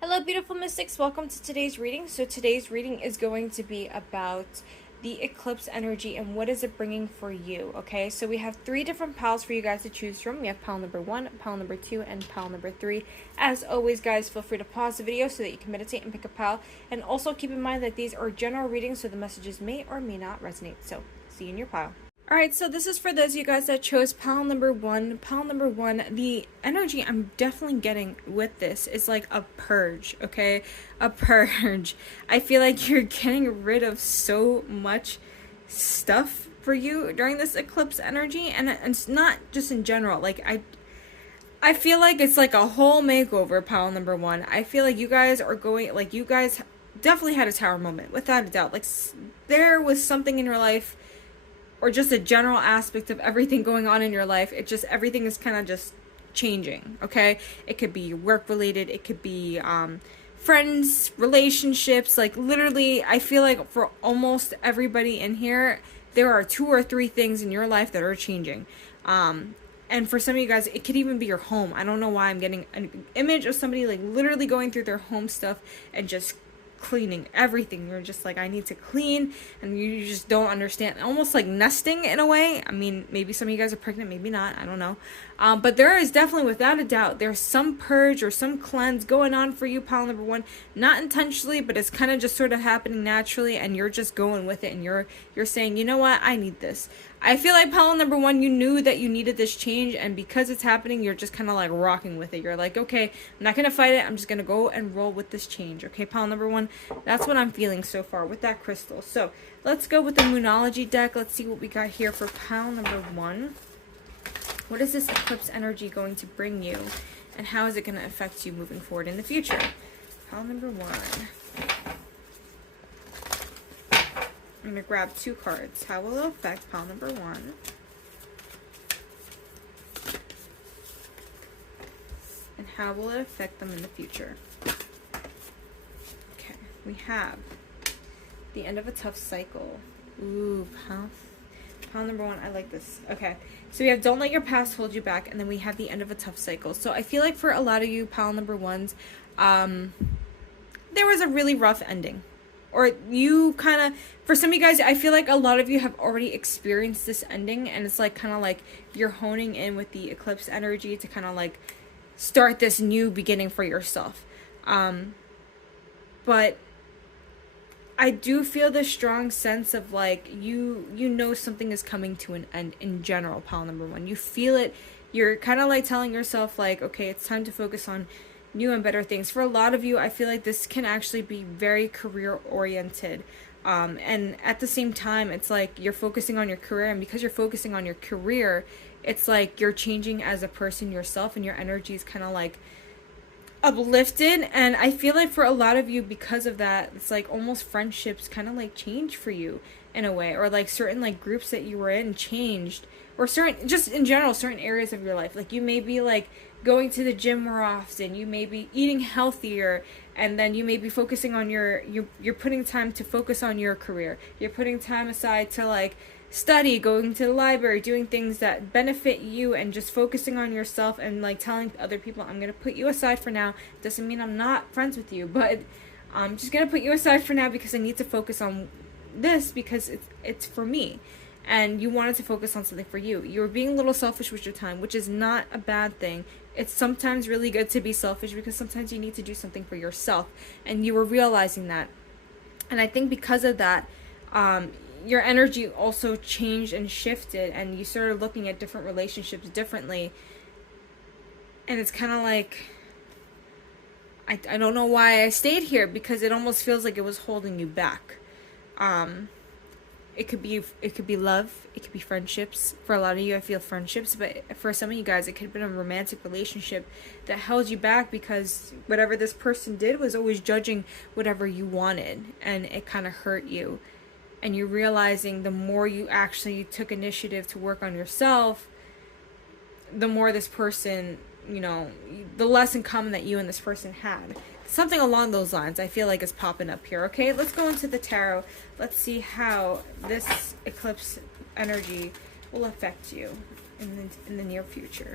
Hello, beautiful mystics. Welcome to today's reading. So today's reading is going to be about the eclipse energy and what is it bringing for you, okay? So we have three different piles for you guys to choose from. We have pile number 1, pile number 2, and pile number 3. As always, guys, feel free to pause the video so that you can meditate and pick a pile. And also keep in mind that these are general readings, so the messages may or may not resonate. So see you in your pile. Alright, so this is for those of you guys that chose pile number 1. Pile number 1, the energy I'm definitely getting with this is like a purge, okay? A purge. I feel like you're getting rid of so much stuff for you during this eclipse energy, and it's not just in general. Like, I feel like it's like a whole makeover, pile number 1. I feel like you guys are going, like, you guys definitely had a tower moment, without a doubt. Like, there was something in your life, or just a general aspect of everything going on in your life. It just, everything is kind of just changing, okay? It could be work related, it could be friends, relationships. Like, literally, I feel like for almost everybody in here, there are 2 or 3 things in your life that are changing. And for some of you guys, it could even be your home. I don't know why I'm getting an image of somebody like literally going through their home stuff and just cleaning everything. You're just like, I need to clean, and you just don't understand. Almost like nesting in a way. I mean, maybe some of you guys are pregnant, maybe not, I don't know. But there is definitely, without a doubt, there's some purge or some cleanse going on for you, pile number 1. Not intentionally, but it's kind of just sort of happening naturally, and you're just going with it, and you're saying, you know what, I need this. I feel like pile number 1, you knew that you needed this change, and because it's happening, you're just kind of like rocking with it. You're like, okay, I'm not gonna fight it, I'm just gonna go and roll with this change. Okay, pile number 1, that's what I'm feeling so far with that crystal. So let's go with the Moonology deck. Let's see what we got here for pile number 1. What is this eclipse energy going to bring you, and how is it going to affect you moving forward in the future? Pile number 1. I'm going to grab 2 cards. How will it affect pile number 1? And how will it affect them in the future? Okay, we have the end of a tough cycle. Ooh, pile number 1, I like this. Okay, so we have don't let your past hold you back, and then we have the end of a tough cycle. So I feel like for a lot of you pile number 1s, there was a really rough ending. Or you kind of, for some of you guys, I feel like a lot of you have already experienced this ending, and it's like kind of like you're honing in with the eclipse energy to kind of like start this new beginning for yourself. But I do feel this strong sense of like you know something is coming to an end in general, pile number 1. You feel it. You're kind of like telling yourself like, okay, it's time to focus on new and better things. For a lot of you, I feel like this can actually be very career oriented. And at the same time, it's like you're focusing on your career, and because you're focusing on your career, it's like you're changing as a person yourself, and your energy is kind of like uplifted. And I feel like for a lot of you, because of that, it's like almost friendships kind of like change for you in a way, or like certain like groups that you were in changed, or certain, just in general, certain areas of your life. Like you may be like going to the gym more often, you may be eating healthier, and then you may be focusing on you're putting time to focus on your career. You're putting time aside to like study, going to the library, doing things that benefit you, and just focusing on yourself, and like telling other people, I'm gonna put you aside for now. Doesn't mean I'm not friends with you, but I'm just gonna put you aside for now because I need to focus on this, because it's for me. And you wanted to focus on something for you. You were being a little selfish with your time, which is not a bad thing. It's sometimes really good to be selfish, because sometimes you need to do something for yourself, and you were realizing that. And I think because of that, your energy also changed and shifted, and you started looking at different relationships differently. And it's kind of like, I don't know why I stayed here, because it almost feels like it was holding you back. It could be love, it could be friendships. For a lot of you, I feel friendships, but for some of you guys, it could have been a romantic relationship that held you back, because whatever this person did was always judging whatever you wanted, and it kind of hurt you. And you're realizing the more you actually took initiative to work on yourself, the more this person, you know, the less in common that you and this person had. Something along those lines I feel like is popping up here. Okay, let's go into the tarot. Let's see how this eclipse energy will affect you in the near future.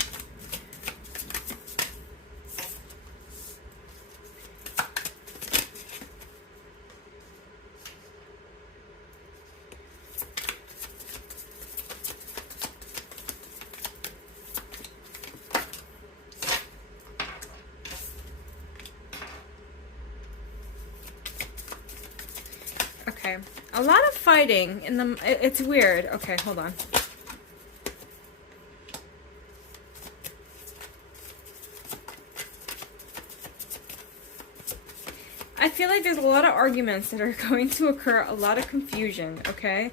Okay. A lot of fighting in the... It's weird. Okay, hold on. I feel like there's a lot of arguments that are going to occur, a lot of confusion, okay?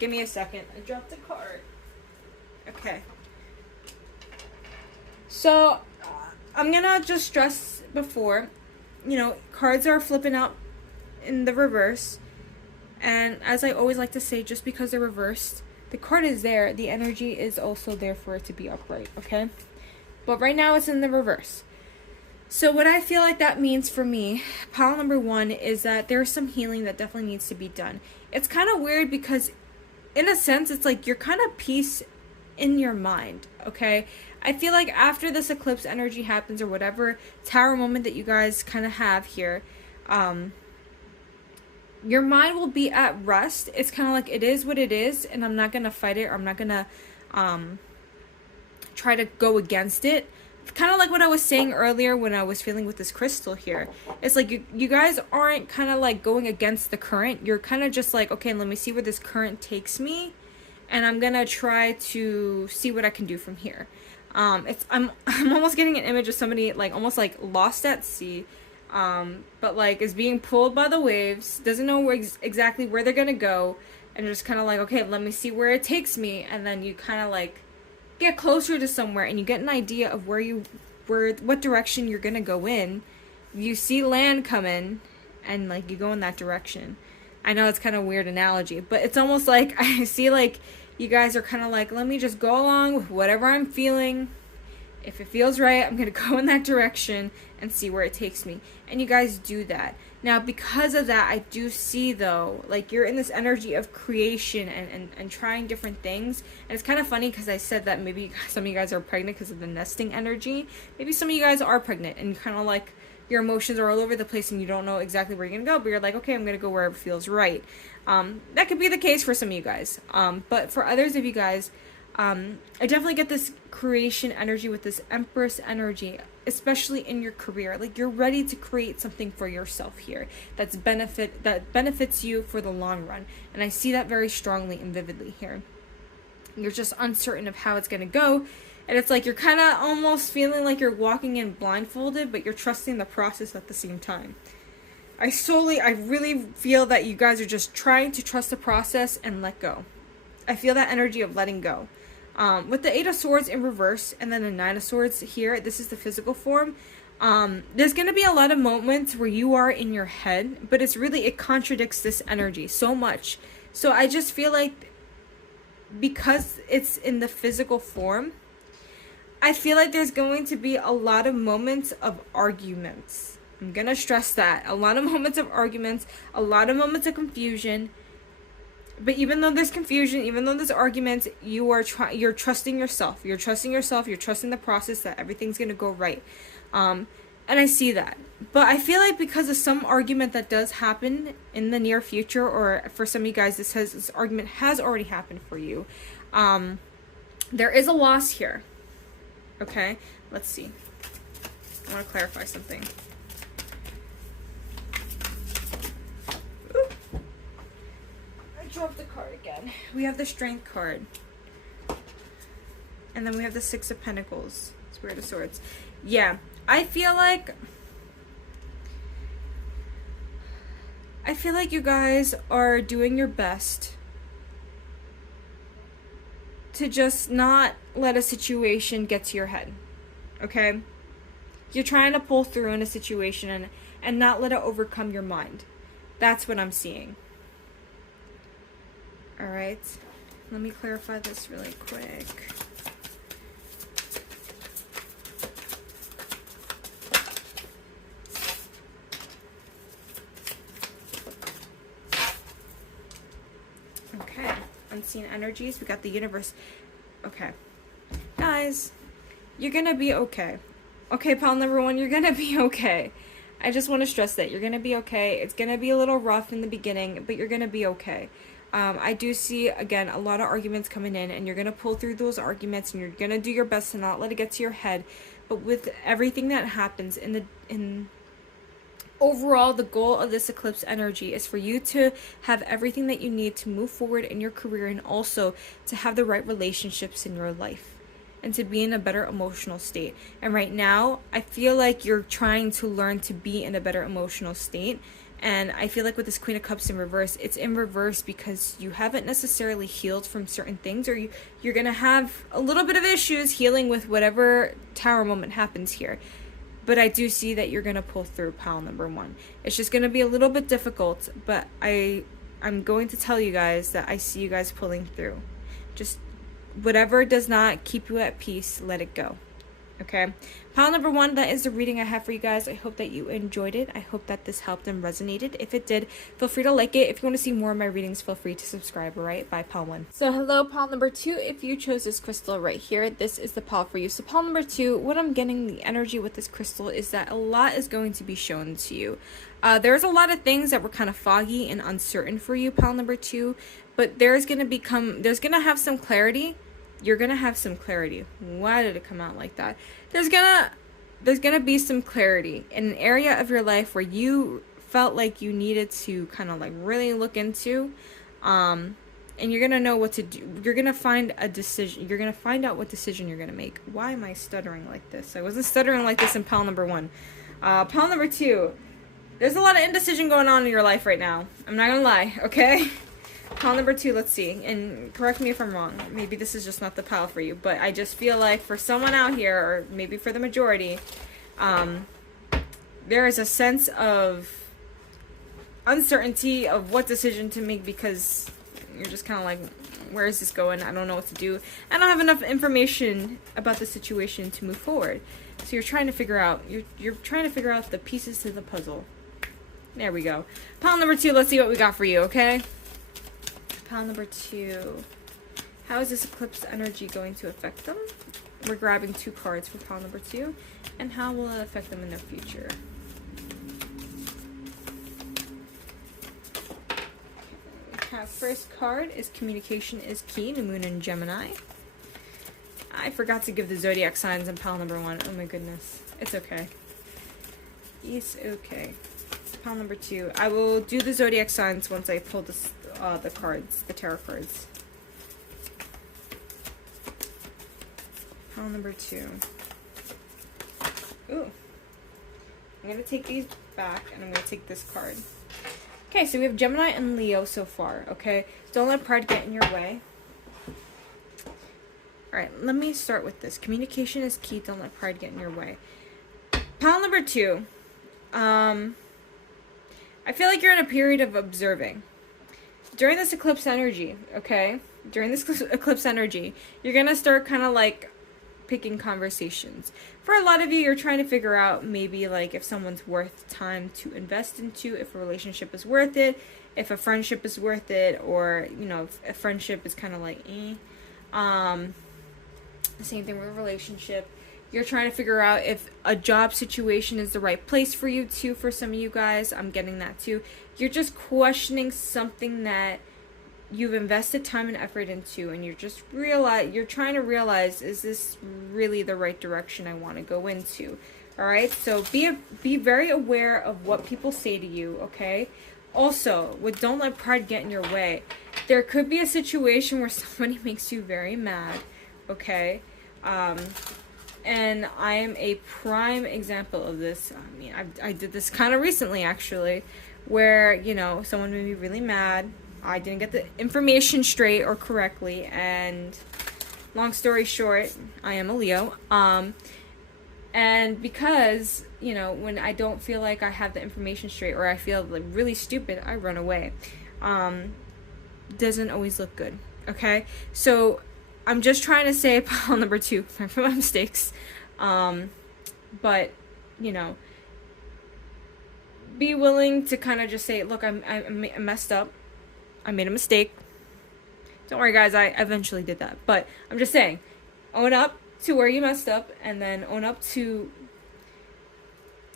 Give me a second. I dropped a card. Okay. So, I'm gonna just stress before, you know, cards are flipping out in the reverse. And as I always like to say, just because they're reversed, the card is there, the energy is also there for it to be upright, okay? But right now it's in the reverse. So what I feel like that means for me, pile number 1, is that there's some healing that definitely needs to be done. It's kind of weird because, in a sense, it's like you're kind of peace in your mind, okay? I feel like after this eclipse energy happens or whatever tower moment that you guys kind of have here, your mind will be at rest. It's kind of like it is what it is, and I'm not going to fight it, or I'm not going to try to go against it. Kind of like what I was saying earlier when I was feeling with this crystal here. It's like you guys aren't kind of like going against the current. You're kind of just like, okay, let me see where this current takes me, and I'm gonna try to see what I can do from here. I'm almost getting an image of somebody like almost like lost at sea, but like is being pulled by the waves, doesn't know exactly where they're gonna go, and just kind of like, okay, let me see where it takes me, and then you kind of like get closer to somewhere and you get an idea of what direction you're gonna go in. You see land coming and like you go in that direction. I know it's kind of a weird analogy, but it's almost like I see like you guys are kind of like, let me just go along with whatever I'm feeling. If it feels right, I'm gonna go in that direction and see where it takes me. And you guys do that. Now, because of that, I do see, though, like, you're in this energy of creation and trying different things. And it's kind of funny because I said that maybe some of you guys are pregnant because of the nesting energy. Maybe some of you guys are pregnant and kind of like your emotions are all over the place and you don't know exactly where you're going to go. But you're like, okay, I'm going to go wherever feels right. That could be the case for some of you guys. But for others of you guys, I definitely get this creation energy with this Empress energy, especially in your career. Like, you're ready to create something for yourself here that benefits you for the long run. And I see that very strongly and vividly here. You're just uncertain of how it's going to go. And it's like you're kind of almost feeling like you're walking in blindfolded, but you're trusting the process at the same time. I really feel that you guys are just trying to trust the process and let go. I feel that energy of letting go. With the 8 of Swords in reverse and then the 9 of Swords here, this is the physical form. There's going to be a lot of moments where you are in your head, but it contradicts this energy so much. So I just feel like because it's in the physical form, I feel like there's going to be a lot of moments of arguments. I'm going to stress that. A lot of moments of arguments, a lot of moments of confusion. But even though there's confusion, even though there's arguments, you're trusting yourself. You're trusting yourself. You're trusting the process that everything's going to go right. And I see that. But I feel like because of some argument that does happen in the near future, or for some of you guys, this argument has already happened for you. There is a loss here. Okay? Let's see. I want to clarify something. Dropped the card again. We have the Strength card. And then we have the 6 of Pentacles. Spirit of Swords. Yeah. I feel like you guys are doing your best to just not let a situation get to your head. Okay? You're trying to pull through in a situation and not let it overcome your mind. That's what I'm seeing. Alright, let me clarify this really quick. Okay, unseen energies. We got the universe. Okay. Guys, you're gonna be okay. Okay, pile number 1, you're gonna be okay. I just want to stress that. You're gonna be okay. It's gonna be a little rough in the beginning, but you're gonna be okay. I do see, again, a lot of arguments coming in, and you're going to pull through those arguments, and you're going to do your best to not let it get to your head. But with everything that happens in overall, the goal of this eclipse energy is for you to have everything that you need to move forward in your career, and also to have the right relationships in your life and to be in a better emotional state. And right now, I feel like you're trying to learn to be in a better emotional state. And I feel like with this Queen of Cups in reverse, it's in reverse because you haven't necessarily healed from certain things, or you're going to have a little bit of issues healing with whatever Tower moment happens here. But I do see that you're going to pull through, pile number one. It's just going to be a little bit difficult, but I'm going to tell you guys that I see you guys pulling through. Just whatever does not keep you at peace, let it go. Okay, pile number one, that is the reading I have for you guys. I hope that you enjoyed it. I hope that this helped and resonated. If it did, feel free to like it. If you want to see more of my readings, feel free to subscribe. All right, bye, pile one. So hello, pile number two. If you chose this crystal right here, this is the pile for you. So pile number two, what I'm getting the energy with this crystal is that a lot is going to be shown to you. There's a lot of things that were kind of foggy and uncertain for you, pile number two, but there's going to have some clarity. You're gonna have some clarity. Why did it come out like that? There's gonna be some clarity in an area of your life where you felt like you needed to kind of like really look into, and you're gonna know what to do. You're gonna find a decision. You're gonna find out what decision you're gonna make. Why am I stuttering like this? I wasn't stuttering like this in pile number one. Pile number two, there's a lot of indecision going on in your life right now. I'm not gonna lie, okay? Pile number two, let's see, and correct me if I'm wrong. Maybe this is just not the pile for you, but I just feel like for someone out here, or maybe for the majority, there is a sense of uncertainty of what decision to make, because you're just kind of like, where is this going? I don't know what to do. I don't have enough information about the situation to move forward. So you're trying to figure out, you're trying to figure out the pieces to the puzzle. There we go. Pile number two, let's see what we got for you, okay? Pile number two. How is this eclipse energy going to affect them? We're grabbing two cards for pile number two. And how will it affect them in their future? Okay, first card is communication is key, New Moon and Gemini. I forgot to give the zodiac signs in pile number one. Oh my goodness. It's okay. It's okay. Pile number two. I will do the zodiac signs once I pull this, the cards, the tarot cards. Pile number two. Ooh. I'm going to take these back, and I'm going to take this card. Okay, so we have Gemini and Leo so far, okay? Don't let pride get in your way. Alright, let me start with this. Communication is key. Don't let pride get in your way. Pile number two. I feel like you're in a period of observing. During this eclipse energy, okay? During this eclipse energy, you're going to start kind of like picking conversations. For a lot of you, you're trying to figure out maybe like if someone's worth time to invest into, if a relationship is worth it, if a friendship is worth it, or, you know, if a friendship is kind of like, the same thing with a relationship. You're trying to figure out if a job situation is the right place for you too. For some of you guys, I'm getting that too. You're just questioning something that you've invested time and effort into, and you're trying to realize, is this really the right direction I want to go into? All right, so be very aware of what people say to you, okay? Also, don't let pride get in your way. There could be a situation where somebody makes you very mad, okay? And I am a prime example of this. I mean, I did this kind of recently, actually, where, you know, someone made me really mad. I didn't get the information straight or correctly, and long story short, I am a Leo. And because, you know, when I don't feel like I have the information straight, or I feel like really stupid, I run away. Doesn't always look good, okay? So I'm just trying to say, pile number two, learn from my mistakes. But, you know, be willing to kind of just say, look, I messed up. I made a mistake. Don't worry, guys, I eventually did that. But I'm just saying, own up to where you messed up, and then own up to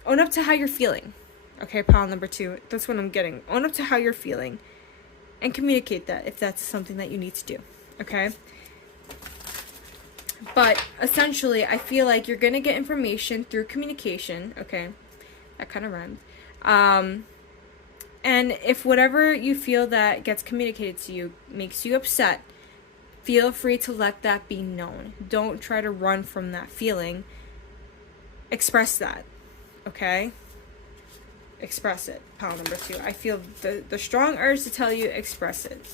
how you're feeling. Okay, pile number two. That's what I'm getting. Own up to how you're feeling, and communicate that if that's something that you need to do. Okay? But essentially, I feel like you're going to get information through communication. Okay, that kind of rhymed. And if whatever you feel that gets communicated to you makes you upset, feel free to let that be known. Don't try to run from that feeling. Express that, okay? Express it. Pile number 2. I feel the strong urge to tell you, express it.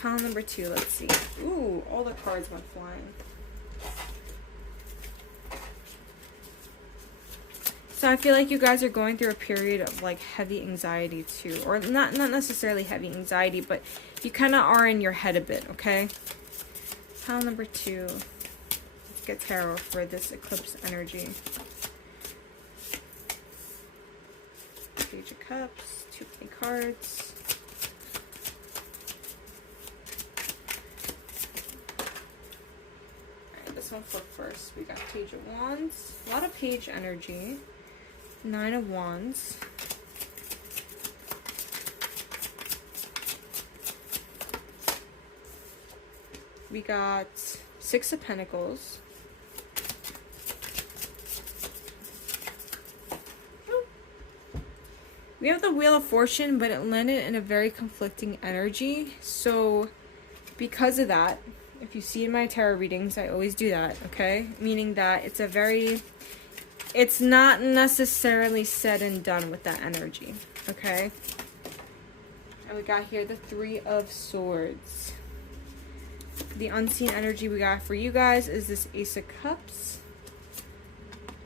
Pile number 2, let's see. Ooh, all the cards went flying. So I feel like you guys are going through a period of like heavy anxiety too. Or not necessarily heavy anxiety, but you kind of are in your head a bit, okay? Pile number 2. Let's get tarot for this eclipse energy. Page of Cups, 2 cards. Alright, this one flipped first. We got Page of Wands. A lot of page energy. 9 of Wands. We got 6 of Pentacles. We have the Wheel of Fortune, but it landed in a very conflicting energy. So, because of that, if you see in my tarot readings, I always do that, okay? Meaning that it's not necessarily said and done with that energy, okay? And we got here the 3 of Swords. The unseen energy we got for you guys is this Ace of Cups.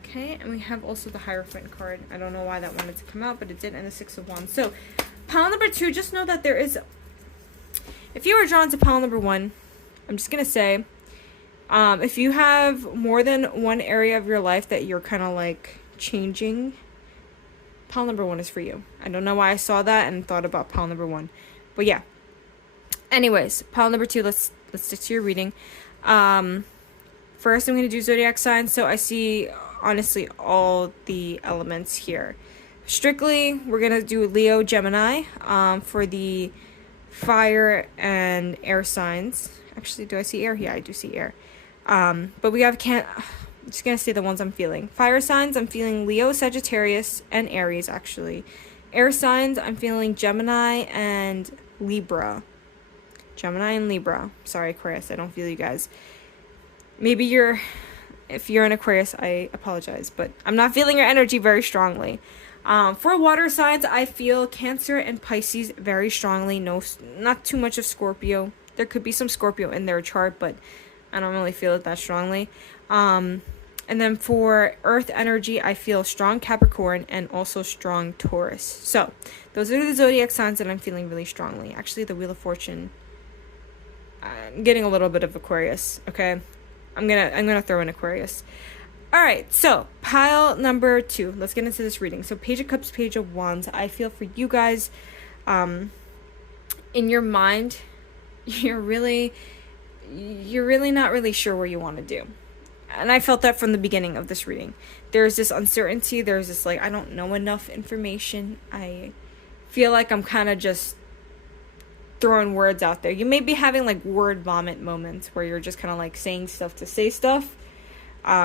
Okay, and we have also the Hierophant card. I don't know why that wanted to come out, but it did, and the 6 of Wands. So, pile number 2, just know that there is... If you were drawn to pile number 1, I'm just going to say, if you have more than one area of your life that you're kind of like changing, pile number 1 is for you. I don't know why I saw that and thought about pile number 1. But yeah. Anyways, pile number 2, let's stick to your reading. First, I'm going to do zodiac signs. So I see... honestly all the elements here. Strictly, we're gonna do Leo, Gemini for the fire and air signs. Actually, do I see air? Yeah, I do see air. But we have I'm just gonna say the ones I'm feeling. Fire signs, I'm feeling Leo, Sagittarius, and Aries actually. Air signs, I'm feeling Gemini and Libra. Gemini and Libra. Sorry, Aquarius, I don't feel you guys. Maybe if you're an Aquarius, I apologize, but I'm not feeling your energy very strongly. For water signs, I feel Cancer and Pisces very strongly. No, not too much of Scorpio. There could be some Scorpio in their chart, but I don't really feel it that strongly. And then for earth energy, I feel strong Capricorn and also strong Taurus. So those are the zodiac signs that I'm feeling really strongly. Actually, the Wheel of Fortune, I'm getting a little bit of Aquarius, okay? I'm gonna throw in Aquarius. All right, so pile number 2. Let's get into this reading. So Page of Cups, Page of Wands. I feel for you guys, in your mind, you're really not really sure what you want to do. And I felt that from the beginning of this reading. There's this uncertainty. There's this like, I don't know enough information. I feel like I'm kind of just throwing words out there. You may be having like word vomit moments where you're just kind of like saying stuff to say stuff.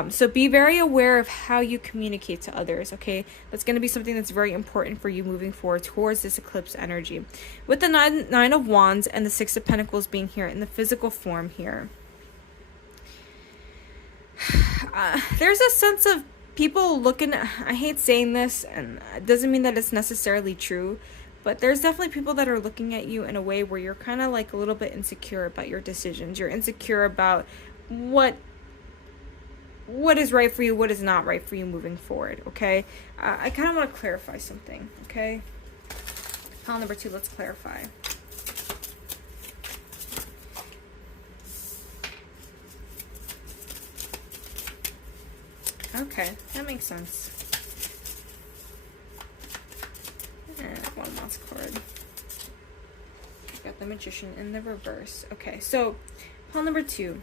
So be very aware of how you communicate to others, okay? That's going to be something that's very important for you moving forward towards this eclipse energy. With the nine of Wands and the 6 of Pentacles being here in the physical form here. There's a sense of people looking at, I hate saying this, and it doesn't mean that it's necessarily true, but there's definitely people that are looking at you in a way where you're kind of like a little bit insecure about your decisions. You're insecure about what is right for you, what is not right for you moving forward, okay? I kind of want to clarify something, okay? Pile number 2, let's clarify. Okay, that makes sense. And one last card. Got the Magician in the reverse. Okay, so pile number 2.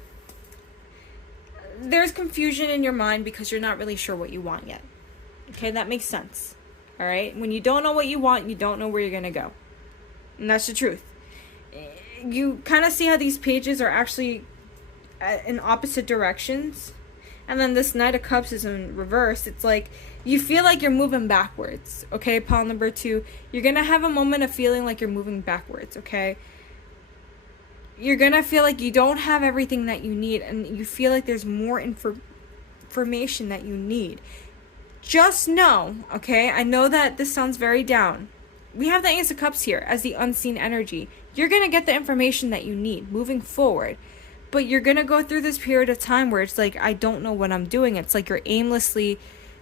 There's confusion in your mind because you're not really sure what you want yet. Okay, that makes sense. All right? When you don't know what you want, you don't know where you're going to go. And that's the truth. You kind of see how these pages are actually in opposite directions. And then this Knight of Cups is in reverse. It's like you feel like you're moving backwards, okay? Pile number 2, you're gonna have a moment of feeling like you're moving backwards, okay? You're gonna feel like you don't have everything that you need, and you feel like there's more information that you need. Just know, okay? I know that this sounds very down. We have the Ace of Cups here as the unseen energy. You're gonna get the information that you need moving forward. But you're going to go through this period of time where it's like, I don't know what I'm doing. It's like you're aimlessly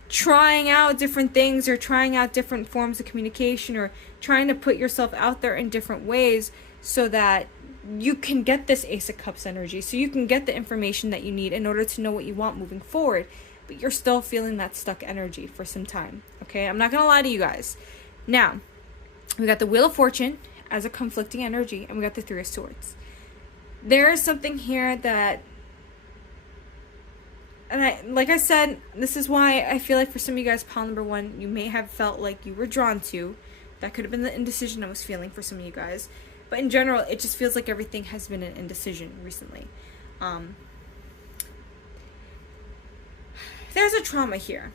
trying out different things, or trying out different forms of communication, or trying to put yourself out there in different ways so that you can get this Ace of Cups energy, so you can get the information that you need in order to know what you want moving forward. But you're still feeling that stuck energy for some time, okay? I'm not going to lie to you guys. Now, we got the Wheel of Fortune as a conflicting energy, and we got the Three of Swords. There is something here that, and like I said, this is why I feel like for some of you guys, pile number 1, you may have felt like you were drawn to. That could have been the indecision I was feeling for some of you guys. But in general, it just feels like everything has been an indecision recently. There's a trauma here.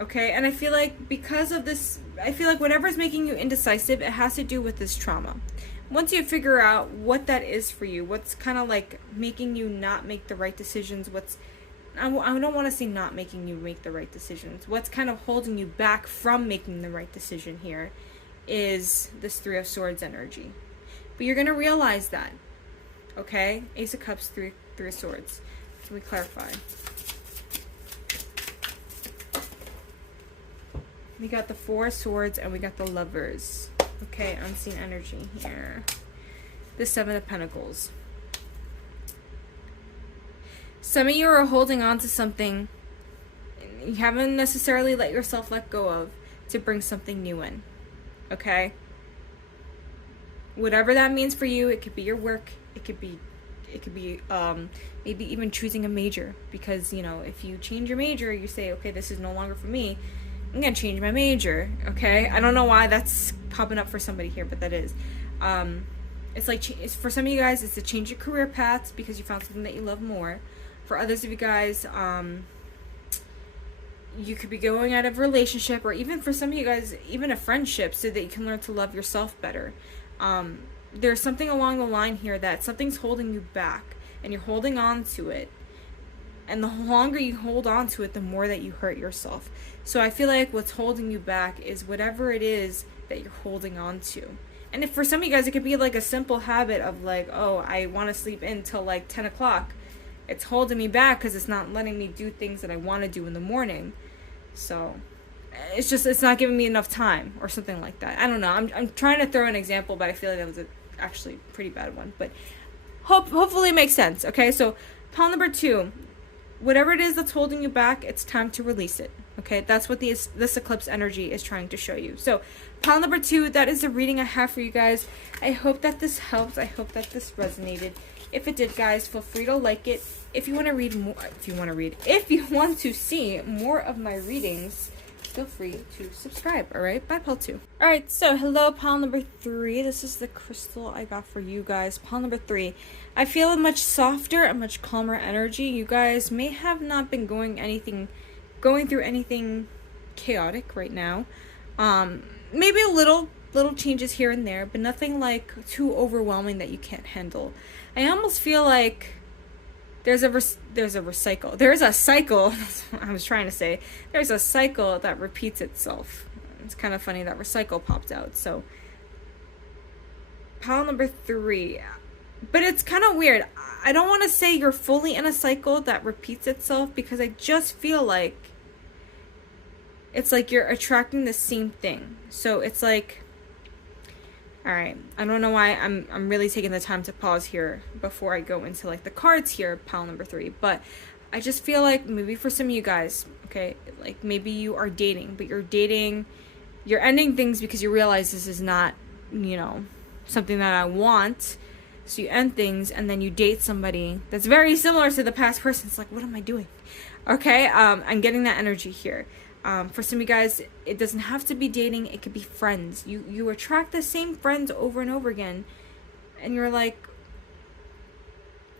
Okay, and I feel like because of this, I feel like whatever's making you indecisive, it has to do with this trauma. Once you figure out what that is for you, what's kind of like making you not make the right decisions, I don't want to say not making you make the right decisions, what's kind of holding you back from making the right decision here is this Three of Swords energy. But you're going to realize that, okay? Ace of Cups, Three of Swords. Can we clarify? We got the Four of Swords and we got the Lovers. Okay, unseen energy here. The Seven of Pentacles. Some of you are holding on to something you haven't necessarily let yourself let go of to bring something new in. Okay? Whatever that means for you, it could be your work, it could be maybe even choosing a major, because, you know, if you change your major, you say, okay, this is no longer for me, I'm gonna change my major, okay? I don't know why that's popping up for somebody here, but that is. It's like, it's for some of you guys, it's to change your career paths because you found something that you love more. For others of you guys, you could be going out of a relationship, or even for some of you guys, even a friendship, so that you can learn to love yourself better. There's something along the line here that something's holding you back, and you're holding on to it. And the longer you hold on to it, the more that you hurt yourself. So I feel like what's holding you back is whatever it is that you're holding on to. And if for some of you guys, it could be like a simple habit of like, oh, I want to sleep in till like 10 o'clock. It's holding me back because it's not letting me do things that I want to do in the morning. So it's not giving me enough time or something like that. I don't know. I'm trying to throw an example, but I feel like that was actually a pretty bad one. But hopefully it makes sense. Okay, so pile number 2. Whatever it is that's holding you back, it's time to release it. Okay, that's what this eclipse energy is trying to show you. So, pile number 2, that is the reading I have for you guys. I hope that this helped. I hope that this resonated. If it did, guys, feel free to like it. If you want to read more, if you want to see more of my readings, feel free to subscribe. All right, bye, pile 2. All right, so hello, pile number 3. This is the crystal I got for you guys. Pile number 3. I feel a much softer and much calmer energy. You guys may have not been going through anything chaotic right now. Maybe a little changes here and there, but nothing like too overwhelming that you can't handle. I almost feel like there's a cycle. That's what I was trying to say. There's a cycle that repeats itself. It's kind of funny that recycle popped out. So pile number 3. But it's kind of weird. I don't want to say you're fully in a cycle that repeats itself, because I just feel like it's like you're attracting the same thing. So it's like, all right, I don't know why I'm really taking the time to pause here before I go into like the cards here, pile number 3. But I just feel like maybe for some of you guys, okay, like maybe you are dating, but you're ending things because you realize this is not, you know, something that I want. So you end things, and then you date somebody that's very similar to the past person. It's like, what am I doing? Okay, I'm getting that energy here. For some of you guys, it doesn't have to be dating. It could be friends. You attract the same friends over and over again, and you're like,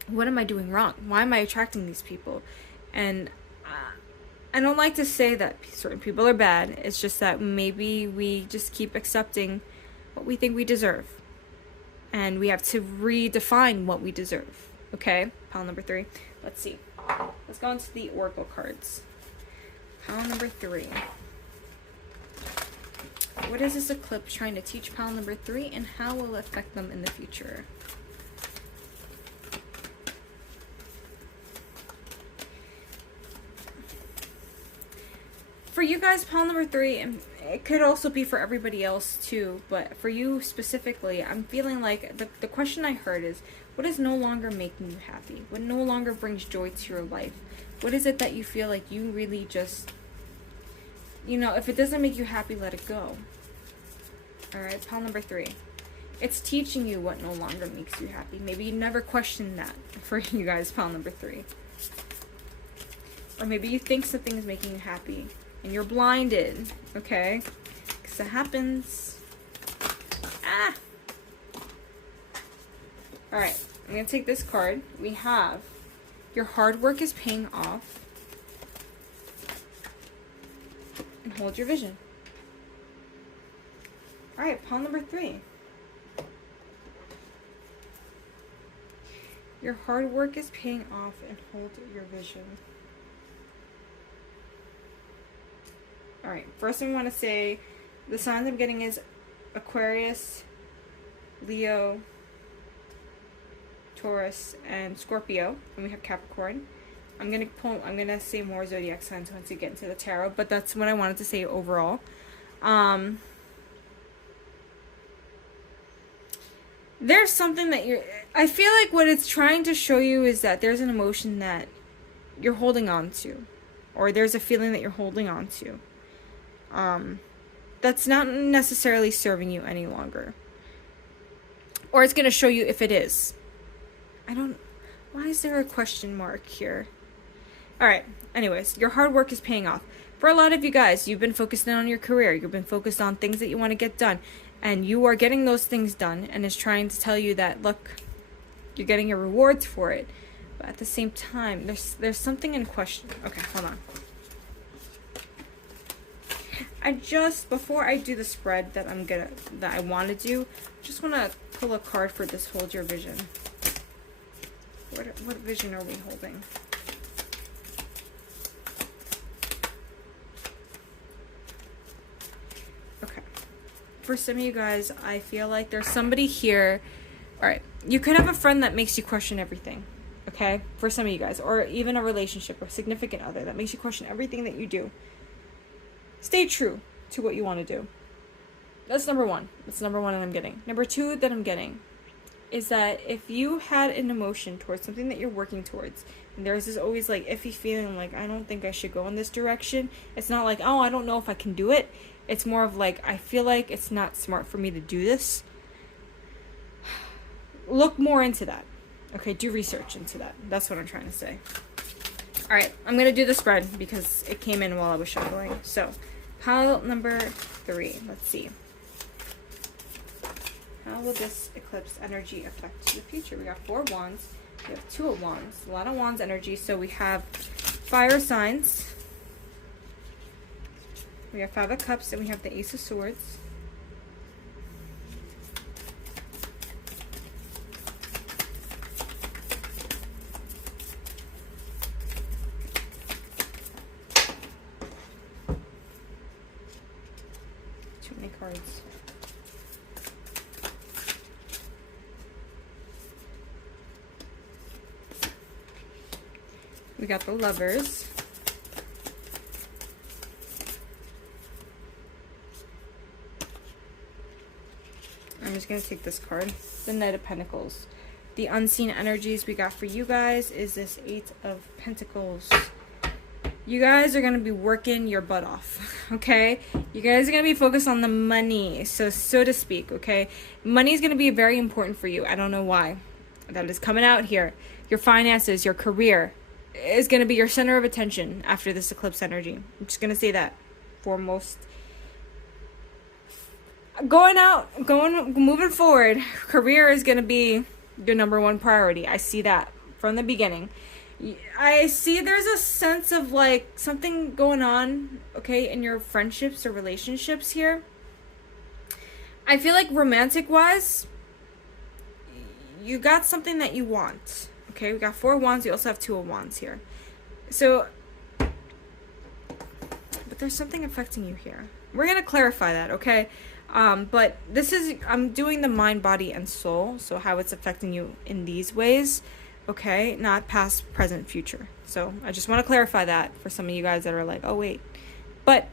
what am I doing wrong? Why am I attracting these people? And I don't like to say that certain people are bad. It's just that maybe we just keep accepting what we think we deserve. And we have to redefine what we deserve. Okay? Pile number 3. Let's see. Let's go into the Oracle cards. Pile number 3. What is this eclipse trying to teach pile number 3, and how will it affect them in the future? For you guys, pile number 3, and it could also be for everybody else too, but for you specifically, I'm feeling like the question I heard is, what is no longer making you happy? What no longer brings joy to your life? What is it that you feel like you really just, if it doesn't make you happy, let it go. Alright, pile number 3. It's teaching you what no longer makes you happy. Maybe you never questioned that for you guys, pile number 3. Or maybe you think something is making you happy and you're blinded, okay? Because it happens. Alright, I'm going to take this card. We have, your hard work is paying off. And hold your vision. Alright, pile number 3. Your hard work is paying off, and hold your vision. Alright, first thing I want to say, the signs I'm getting is Aquarius, Leo, Taurus, and Scorpio. And we have Capricorn. I'm gonna say more zodiac signs once you get into the tarot, but that's what I wanted to say overall. There's something that I feel like what it's trying to show you is that there's an emotion that you're holding on to, or there's a feeling that you're holding on to. That's not necessarily serving you any longer. Or it's going to show you if it is. Why is there a question mark here? Alright, anyways, your hard work is paying off. For a lot of you guys, you've been focusing on your career. You've been focused on things that you want to get done. And you are getting those things done, and it's trying to tell you that, look, you're getting your rewards for it. But at the same time, there's something in question. Okay, hold on. Before I do the spread that I want to do, just want to pull a card for this hold your vision. What vision are we holding? Okay. For some of you guys, I feel like there's somebody here. Alright, you could have a friend that makes you question everything. Okay? For some of you guys. Or even a relationship, a significant other that makes you question everything that you do. Stay true to what you want to do. That's number 1. That's number 1 that I'm getting. Number 2 that I'm getting is that if you had an emotion towards something that you're working towards, and there's this always like iffy feeling like, I don't think I should go in this direction. It's not like, oh, I don't know if I can do it. It's more of like, I feel like it's not smart for me to do this. Look more into that. Okay, do research into that. That's what I'm trying to say. Alright, I'm going to do the spread because it came in while I was shuffling. So, pile number 3. Let's see. How will this eclipse energy affect the future? We got 4 wands. We have 2 of wands. A lot of wands energy. So we have fire signs. We have 5 of cups, and we have the Ace of Swords. Too many cards. We got the Lovers. I'm just going to take this card. The Knight of Pentacles. The unseen energies we got for you guys is this 8 of Pentacles. You guys are going to be working your butt off, okay? You guys are going to be focused on the money, so to speak, okay? Money is going to be very important for you. I don't know why. That is coming out here. Your finances, your career is going to be your center of attention after this eclipse energy. I'm just going to say that foremost. Moving forward, career is going to be your number 1 priority. I see that from the beginning. I see there's a sense of like something going on, okay, in your friendships or relationships here. I feel like romantic wise, you got something that you want. Okay, we got 4 of Wands, we also have 2 of Wands here. So, but there's something affecting you here. We're gonna clarify that, okay? But this is, I'm doing the mind, body, and soul, so how it's affecting you in these ways, okay? Not past, present, future. So I just want to clarify that for some of you guys that are like, oh wait. But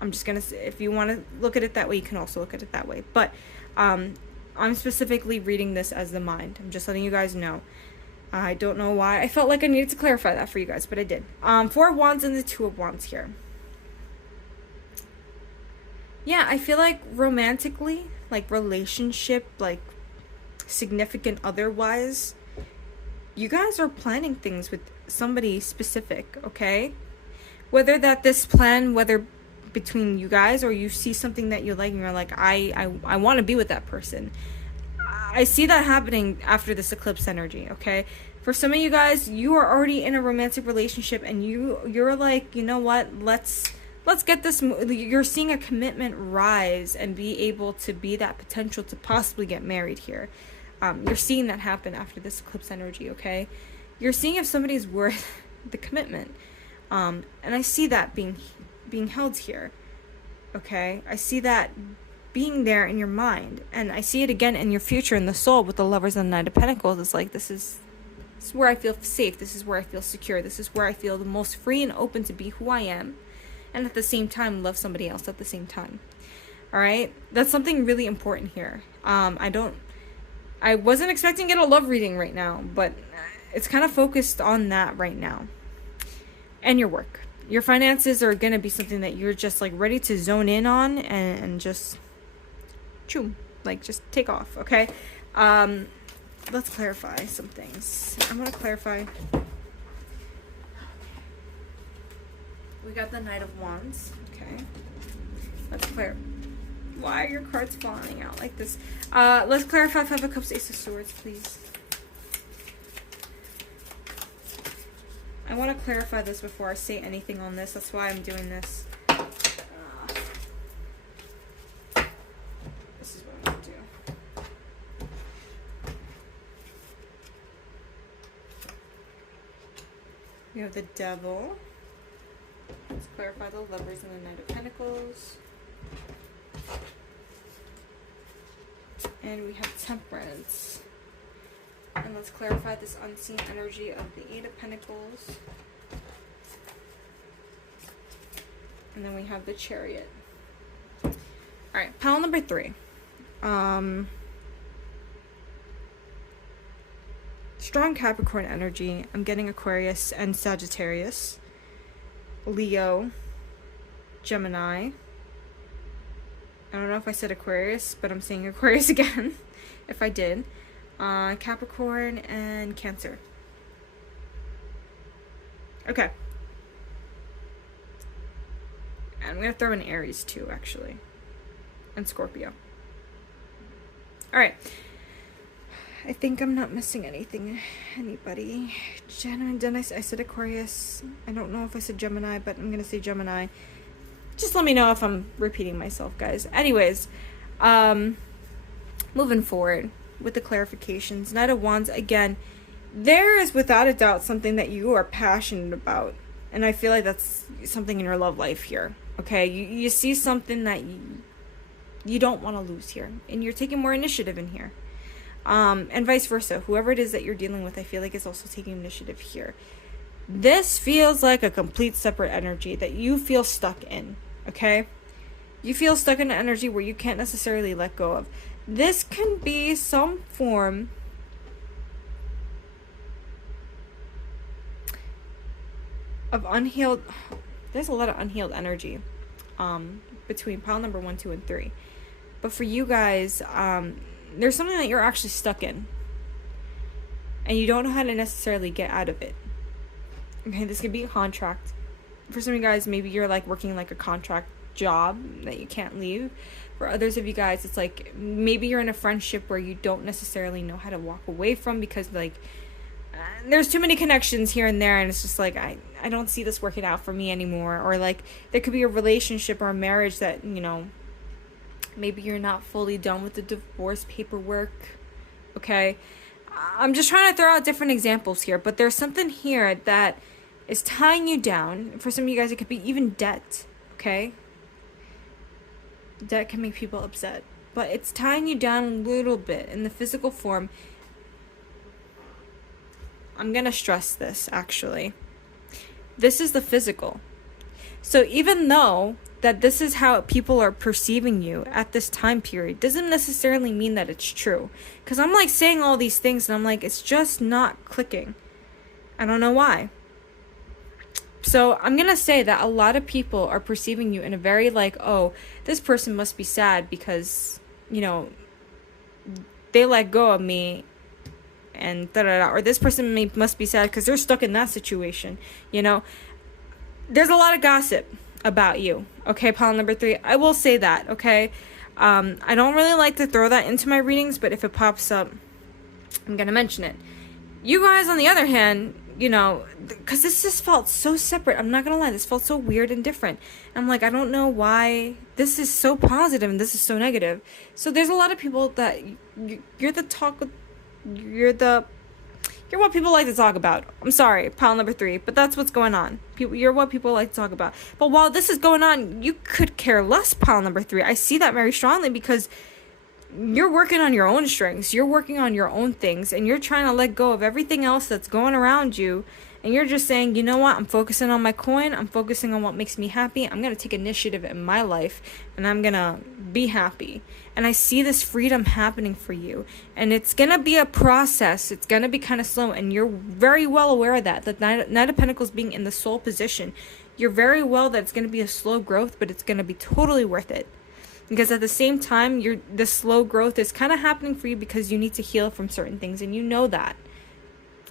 I'm just gonna say, if you want to look at it that way, you can also look at it that way. But I'm specifically reading this as the mind. I'm just letting you guys know. I don't know why. I felt like I needed to clarify that for you guys, but I did. 4 of Wands and the 2 of Wands here. Yeah, I feel like romantically, like relationship, like significant other-wise, you guys are planning things with somebody specific, okay? Whether that this plan, whether between you guys or you see something that you like and you're like, I want to be with that person. I see that happening after this eclipse energy, okay? For some of you guys, you are already in a romantic relationship and you're like, you know what? Let's get this. You're seeing a commitment rise and be able to be that potential to possibly get married here. You're seeing that happen after this eclipse energy, okay? You're seeing if somebody's worth the commitment. And I see that being held here, okay? I see that being there in your mind, and I see it again in your future in the soul with the Lovers and the Knight of Pentacles. It's like, this is where I feel safe, this is where I feel secure, this is where I feel the most free and open to be who I am, and at the same time love somebody else at the same time. All right, that's something really important here. I wasn't expecting to get a love reading right now, but it's kind of focused on that right now. And your work, your finances are going to be something that you're just like ready to zone in on and just choom, like just take off, okay? Let's clarify some things. I'm going to clarify. We got the Knight of Wands, okay? Let's clarify. Why are your cards falling out like this? Let's clarify 5 of Cups, Ace of Swords, please. I want to clarify this before I say anything on this. That's why I'm doing this. This is what I'm going to do. We have the Devil. Let's clarify the Lovers and the Knight of Pentacles. And we have Temperance. And let's clarify this unseen energy of the 8 of Pentacles. And then we have the Chariot. Alright, pile number 3. Strong Capricorn energy. I'm getting Aquarius and Sagittarius. Leo. Gemini. I don't know if I said Aquarius, but I'm saying Aquarius again, if I did. Capricorn and Cancer. Okay. And I'm going to throw in Aries too, actually. And Scorpio. Alright. I think I'm not missing anything. Anybody? I said Aquarius. I don't know if I said Gemini, but I'm going to say Gemini. Just let me know if I'm repeating myself, guys. Anyways, moving forward with the clarifications. Knight of Wands, again, there is without a doubt something that you are passionate about. And I feel like that's something in your love life here. Okay, you see something that you don't want to lose here. And you're taking more initiative in here. And vice versa. Whoever it is that you're dealing with, I feel like is also taking initiative here. This feels like a complete separate energy that you feel stuck in. Okay? You feel stuck in an energy where you can't necessarily let go of. This can be some form of unhealed. There's a lot of unhealed energy between pile number 1, 2, and 3. But for you guys, there's something that you're actually stuck in. And you don't know how to necessarily get out of it. Okay, this could be a contract. For some of you guys, maybe you're like working like a contract job that you can't leave. For others of you guys, it's like maybe you're in a friendship where you don't necessarily know how to walk away from because like there's too many connections here and there, and it's just like I don't see this working out for me anymore. Or like there could be a relationship or a marriage that, you know, maybe you're not fully done with the divorce paperwork. Okay, I'm just trying to throw out different examples here, but there's something here that is tying you down. For some of you guys, it could be even debt. Okay, debt can make people upset, but it's tying you down a little bit in the physical form. I'm gonna stress this, actually. This is the physical. So even though that this is how people are perceiving you at this time period, doesn't necessarily mean that it's true. Because I'm like saying all these things and I'm like, it's just not clicking. I don't know why. So I'm gonna say that a lot of people are perceiving you in a very like, oh, this person must be sad because, you know, they let go of me, and da-da-da. Or this person must be sad because they're stuck in that situation. You know, there's a lot of gossip about you. Okay, pile number 3. I will say that. Okay, I don't really like to throw that into my readings, but if it pops up, I'm gonna mention it. You guys, on the other hand, you know, because this just felt so separate. I'm not gonna lie, this felt so weird and different. I'm like, I don't know why this is so positive and this is so negative. So there's a lot of people that you're the talk with. You're what people like to talk about. I'm sorry, pile number 3, but that's what's going on. You're what people like to talk about. But while this is going on, you could care less, pile number 3. I see that very strongly because you're working on your own strengths. You're working on your own things, and you're trying to let go of everything else that's going around you. And you're just saying, you know what? I'm focusing on my coin. I'm focusing on what makes me happy. I'm going to take initiative in my life, and I'm going to be happy. And I see this freedom happening for you. And it's going to be a process. It's going to be kind of slow. And you're very well aware of that. The Knight of Pentacles being in the soul position. You're very well that it's going to be a slow growth, but it's going to be totally worth it. Because at the same time, the slow growth is kind of happening for you because you need to heal from certain things. And you know that.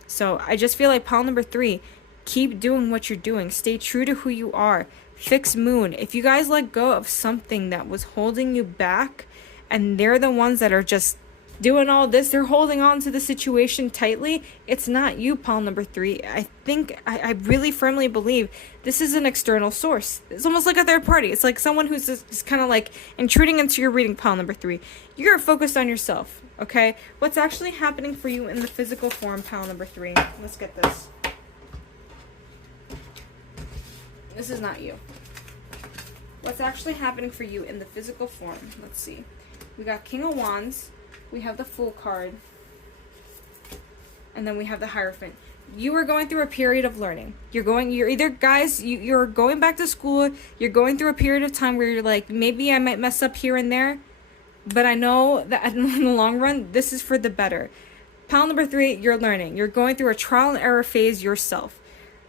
So I just feel like pile number 3, keep doing what you're doing. Stay true to who you are. Fix moon. If you guys let go of something that was holding you back, and they're the ones that are just doing all this, they're holding on to the situation tightly, it's not you, pile number 3. I really firmly believe this is an external source. It's almost like a third party. It's like someone who's just kind of like intruding into your reading, pile number 3. You're focused on yourself, okay? What's actually happening for you in the physical form, pile number 3? Let's get this. This is not you. What's actually happening for you in the physical form? Let's see. We got King of Wands. We have the Fool card. And then we have the Hierophant. You are going through a period of learning. You're either, guys, you're going back to school. You're going through a period of time where you're like, maybe I might mess up here and there. But I know that in the long run, this is for the better. Pile number 3, you're learning. You're going through a trial and error phase yourself.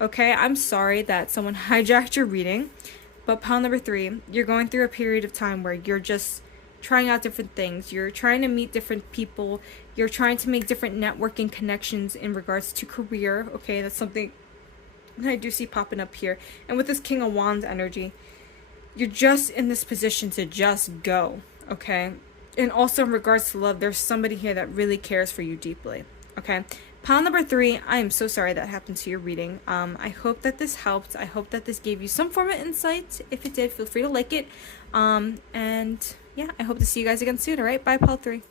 Okay, I'm sorry that someone hijacked your reading. But pile number 3, you're going through a period of time where you're just trying out different things. You're trying to meet different people. You're trying to make different networking connections in regards to career. Okay, that's something that I do see popping up here. And with this King of Wands energy, you're just in this position to just go. Okay, and also in regards to love, there's somebody here that really cares for you deeply. Okay, pile number 3, I am so sorry that happened to your reading. I hope that this helped. I hope that this gave you some form of insight. If it did, feel free to like it. And yeah, I hope to see you guys again soon. All right, bye, pile 3.